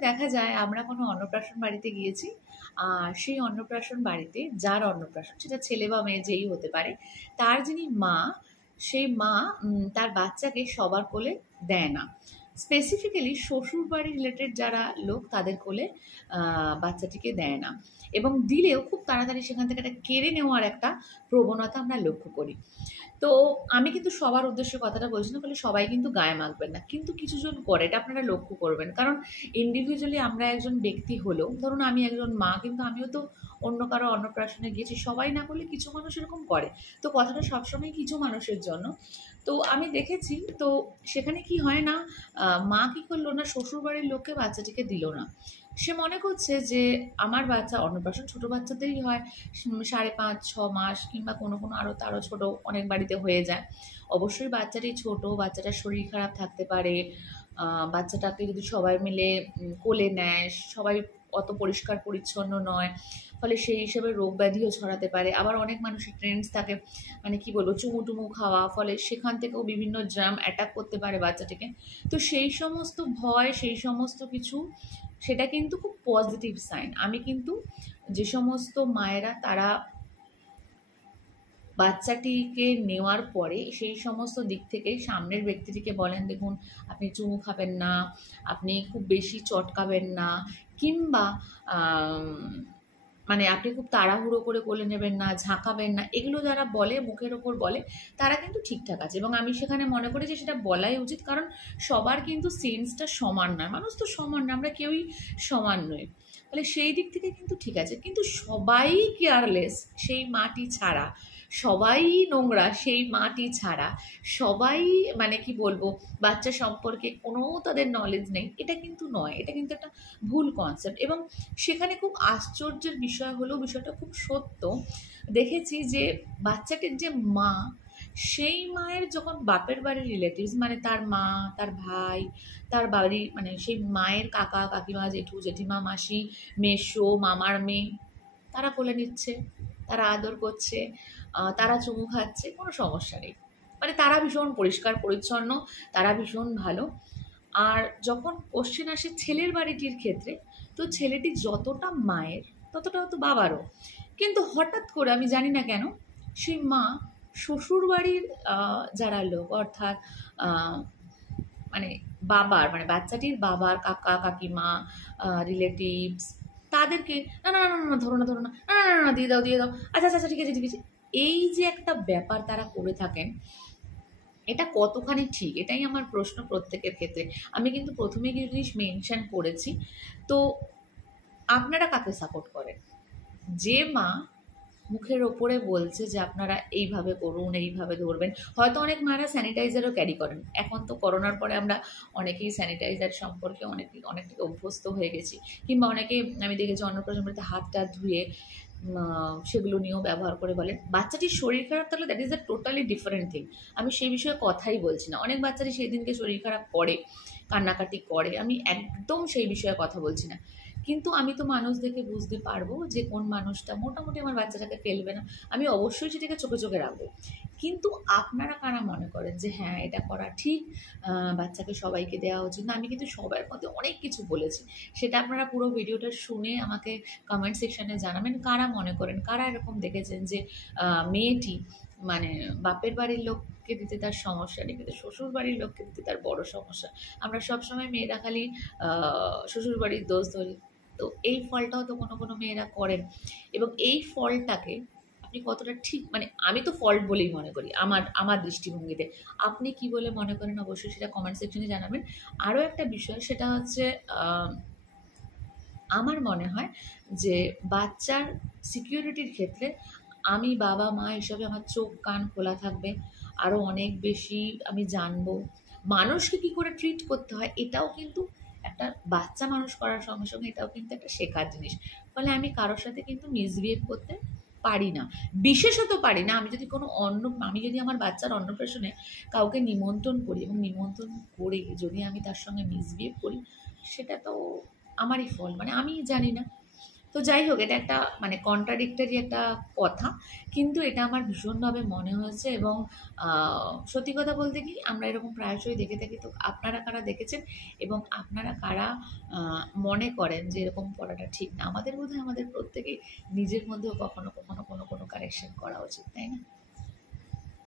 সময় দেখা যায় আমরা কোনো অন্নপ্রাশন বাড়িতে গিয়েছি, আর সেই অন্নপ্রাশন বাড়িতে যার অন্নপ্রাশন সেটা ছেলে বা মেয়ে যেই হতে পারে, তার যিনি মা, সেই মা তার বাচ্চাকে সবার কোলে দেয় না। স্পেসিফিক্যালি শ্বশুর বাড়ি রিলেটেড যারা লোক তাদের কোলে বাচ্চাটিকে দেয় না, এবং দিলেও খুব তাড়াতাড়ি সেখান থেকে একটা কেড়ে নেওয়ার একটা প্রবণতা আমরা লক্ষ্য করি। তো আমি কিন্তু সবার উদ্দেশ্যে কথাটা বলছি না, ফলে সবাই কিন্তু গায়ে মাখবেন না, কিন্তু কিছুজন করে, এটা আপনারা লক্ষ্য করবেন। কারণ ইন্ডিভিজুয়ালি আমরা একজন ব্যক্তি হলেও, ধরুন আমি একজন মা, কিন্তু আমিও তো অন্য কারো অন্নপ্রাশনে গিয়েছি, সবাই না করলে কিছু মানুষ এরকম করে। তো কথাটা সবসময় কিছু মানুষের জন্য। তো আমি দেখেছি, তো সেখানে কি হয় না, মা কি করলো না, শ্বশুরবাড়ির লোককে বাচ্চাটিকে দিল না। সে মনে করছে যে আমার বাচ্চা, অন্নপ্রাশন ছোট বাচ্চাদেরই হয়, 5.5-6 মাস, কিংবা কোনো কোনো আরও তারও ছোট অনেক বাড়িতে হয়ে যায়। অবশ্যই বাচ্চাটি ছোট, বাচ্চাটার শরীর খারাপ থাকতে পারে, বাচ্চাটাকে যদি সবাই মিলে কোলে নেয়, সবাই অত পরিষ্কার পরিচ্ছন্ন নয়, ফলে সেই হিসেবে রোগ ব্যাধিও ছড়াতে পারে। আবার অনেক মানুষের ট্রেন্ডস থাকে, মানে কি বলবো, চুমু টুমু খাওয়া, ফলে সেখান থেকেও বিভিন্ন জার্ম অ্যাটাক করতে পারে বাচ্চাটিকে। তো সেই সমস্ত ভয়, সেই সমস্ত কিছু, সেটা কিন্তু খুব পজিটিভ সাইন। আমি কিন্তু যে সমস্ত মায়েরা তারা বাচ্চাটিকে নেওয়ার পরে সেই সমস্ত দিক থেকে সামনের ব্যক্তিটিকে বলেন, দেখুন আপনি চুমু খাবেন না, আপনি খুব বেশি চটকাবেন না, কিংবা মানে আপনি খুব তাড়াহুড়ো করে কোলে নেবেন না, ঝাঁকাবেন না, এগুলো যারা বলে, মুখের ওপর বলে, তারা কিন্তু ঠিকঠাক আছে। এবং আমি সেখানে মনে করি যে সেটা বলাই উচিত, কারণ সবার কিন্তু সেন্সটা সমান নয়, মানুষ তো সমান না, আমরা কেউই সমান নই। ফলে সেই দিক থেকে কিন্তু ঠিক আছে, কিন্তু সবাই কেয়ারলেস সেই মাটি ছাড়া, সবাই নোংরা সেই মাটি ছাড়া, সবাই মানে কি বলবো, বাচ্চা সম্পর্কে কোনো তাদের নলেজ নেই, এটা কিন্তু নয়, এটা কিন্তু একটা ভুল কনসেপ্ট। এবং সেখানে খুব আশ্চর্যের বিষয় হলো, বিষয়টা খুব সত্য, দেখেছি যে বাচ্চাটির যে মা, সেই মায়ের যখন বাপের বাড়ির রিলেটিভস, মানে তার মা, তার ভাই, তার বাড়ি, মানে সেই মায়ের কাকা কাকিমা, জেঠু জেঠিমা, মাসি, মেসো, মামার মেয়ে, তারা কোলে নিচ্ছে, তারা আদর করছে, তারা চুমু খাচ্ছে, কোনো সমস্যা নেই, মানে তারা ভীষণ পরিষ্কার পরিচ্ছন্ন, তারা ভীষণ ভালো। আর যখন কোশ্চেন আসে ছেলের বাড়িটির ক্ষেত্রে, তো ছেলেটি যতটা মায়ের ততটাও তো বাবারও, কিন্তু হঠাৎ করে আমি জানি না কেন সেই মা শ্বশুরবাড়ির যারা লোক, অর্থাৎ মানে বাবার, মানে বাচ্চাটির বাবার কাকা কাকিমা, রিলেটিভস, তাদেরকে না না না না, ধরো না ধরো না, না না না, দিয়ে দাও দিয়ে দাও, আচ্ছা আচ্ছা আচ্ছা, ঠিক আছে ঠিক আছে, এই যে একটা ব্যাপার তারা করে থাকেন, এটা কতখানি ঠিক, এটাই আমার প্রশ্ন প্রত্যেকের ক্ষেত্রে। আমি কিন্তু প্রথমেই কিছু জিনিস মেনশন করেছি। তো আপনারা কাকে সাপোর্ট করেন? যে মা মুখের ওপরে বলছে যে আপনারা এইভাবে করুন, এইভাবে ধরবেন, হয়তো অনেক মায়েরা স্যানিটাইজারও ক্যারি করেন, এখন তো করোনার পরে আমরা অনেকেই স্যানিটাইজার সম্পর্কে অনেক থেকে অভ্যস্ত হয়ে গেছি, কিংবা অনেকে আমি দেখেছি অন্নপ্রাশন বাড়িতে হাত টাত ধুয়ে সেগুলো নিয়েও ব্যবহার করে বলেন। বাচ্চাটির শরীর খারাপ থাকলে that is a totally different thing, আমি সেই বিষয়ে কথাই বলছি না। অনেক বাচ্চারই সেই দিনকে শরীর খারাপ করে, কান্নাকাটি করে, আমি একদম সেই বিষয়ে কথা বলছি না। কিন্তু আমি তো মানুষ দেখে বুঝতে পারবো যে কোন মানুষটা মোটামুটি আমার বাচ্চাটাকে ফেলবে না, আমি অবশ্যই সেটাকে চোখে চোখে রাখবো। কিন্তু আপনারা কারা মনে করেন যে হ্যাঁ এটা করা ঠিক, বাচ্চাকে সবাইকে দেওয়া উচিত না? আমি কিন্তু সবার মধ্যে অনেক কিছু বলেছি, সেটা আপনারা পুরো ভিডিওটা শুনে আমাকে কমেন্ট সেকশনে জানাবেন, কারা মনে করেন, কারা এরকম দেখেছেন যে মেয়েটি মানে বাপের বাড়ির লোককে দিতে তার সমস্যা নেই, কিন্তু শ্বশুর বাড়ির লোককে দিতে তার বড় সমস্যা। আমরা সবসময় মেয়েরা খালি শ্বশুর বাড়ির দোষ ধরি, তো এই ফলটাও তো কোনো কোনো মেয়েরা করেন। এবং এই ফলটাকে আপনি কতটা ঠিক, মানে আমি তো ফল্ট বলেই মনে করি আমার আমার দৃষ্টিভঙ্গিতে, আপনি কি বলে মনে করেন অবশ্যই সেটা কমেন্ট সেকশনে জানাবেন। আরও একটা বিষয়, সেটা হচ্ছে আমার মনে হয় যে বাচ্চার সিকিউরিটির ক্ষেত্রে আমি বাবা মা হিসাবে আমার চোখ কান খোলা থাকবে, আরও অনেক বেশি আমি জানবো মানুষকে কী করে ট্রিট করতে হয়। এটাও কিন্তু একটা বাচ্চা মানুষ করার সঙ্গে সঙ্গে এটাও কিন্তু একটা শেখার জিনিস। ফলে আমি কারোর সাথে কিন্তু মিসবিহেভ করতে পারি না, বিশেষত পারি না আমি যদি আমার বাচ্চার অন্নপ্রাশনে কাউকে নিমন্ত্রণ করি, এবং নিমন্ত্রণ করে যদি আমি তার সঙ্গে মিসবিহেভ করি, সেটা তো আমারই ফল, মানে আমি জানি না। তো যাই হোক, এটা একটা মানে কন্ট্রাডিক্টরি একটা কথা, কিন্তু এটা আমার ভীষণভাবে মনে হয়েছে। এবং সত্যি কথা বলতে কি, আমরা এরকম প্রায়শই দেখে থাকি। তো আপনারা কারা দেখেছেন এবং আপনারা কারা মনে করেন যে এরকম করাটা ঠিক না? আমাদের বোধহয় আমাদের প্রত্যেকেই নিজের মধ্যেও কখনো কখনো কোনো কারেকশন করা উচিত, তাই না?